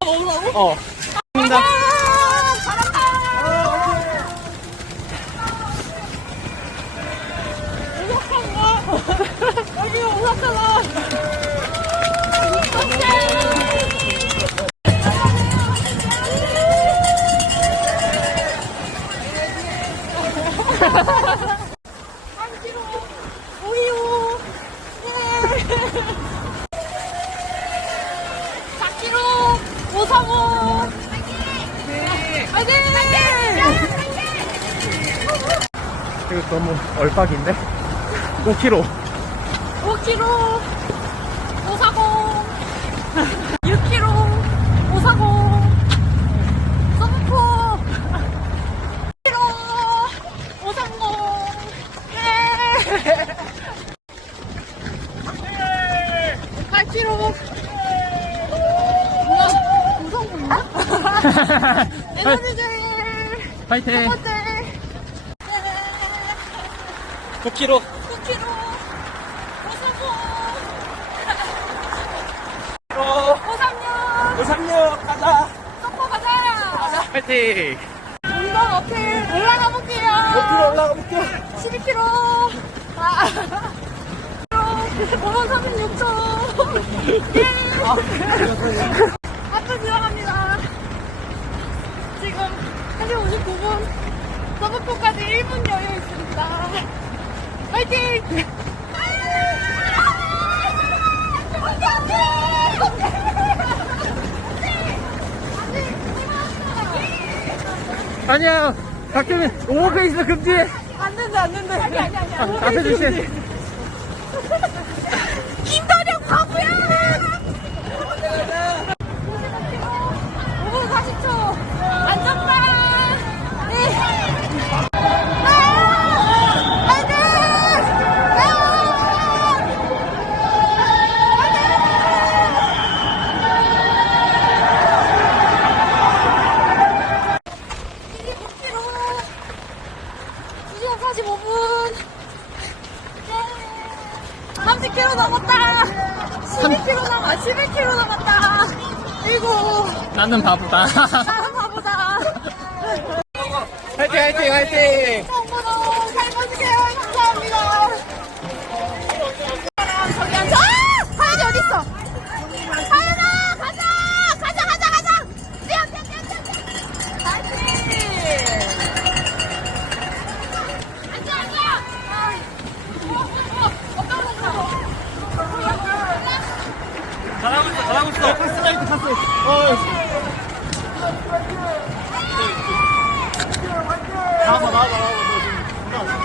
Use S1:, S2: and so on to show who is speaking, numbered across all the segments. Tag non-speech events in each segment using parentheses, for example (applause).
S1: 먹으라고?
S2: 어.
S1: 오싹하다. 한 킬로 우유. 예. 4kg 오상호. 화이팅!
S2: 이거 너무 얼빡인데? 5kg.
S1: 5kg 오사공 6kg 오사공 서브포 1kg 오상공 예 첫
S2: 파이팅!
S1: 번째.
S2: 9kg.
S1: 9kg 오사공
S2: 어,
S1: 536
S2: 536 가자.
S1: 가자.
S2: 파이팅!
S1: 운동 어필 올라가 볼게요.
S2: 5kg 올라가 볼게요.
S1: 12kg 아. 5만 36초 예 59분 서브포까지 1분 여유 있습니다 화이팅
S2: 아니야. 박정민 오버페이스 금지.
S1: 안 된다 안 된다 아니 아니 아니
S2: 아, 앞에.
S1: 김 30km 넘었다. 12km 남아 11km 남았다. 그리고.
S2: 나는 바보다.
S1: 나는 바보다.
S2: 화이팅, 화이팅, 화이팅!
S1: 정보도 잘 봐주세요. 감사합니다 저기 앉아 아! 하연이 어딨어 하연아 가자 가자 가자 가자 뛰어 뛰어 뛰어 뛰어 뛰어 파이팅 앉아 앉아 아. 어, 어, 어, 어떤 거
S2: 잘하고 있어, 잘하고 있어. 파스 라이트, 파스. 어. 나와봐, 나와봐, 나와봐.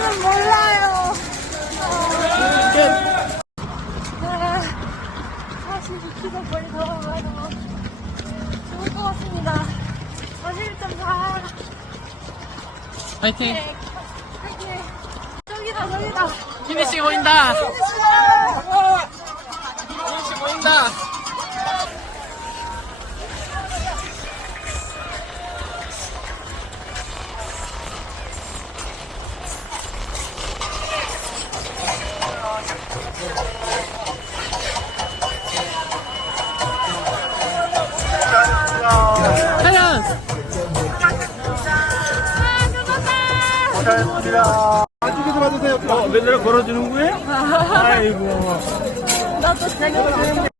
S1: 는 몰라요. 아, 42kg 거리 걸어가지고 좋을 것 같습니다. 41.4.
S2: 화이팅!
S1: 네. 저기다, 저기다.
S2: 피니시 보인다!
S1: 끝났다.
S2: 안쪽에서 받으세요. 어, 맨날 걸어주는 거예요? (laughs) 아이고.
S1: 나도 지금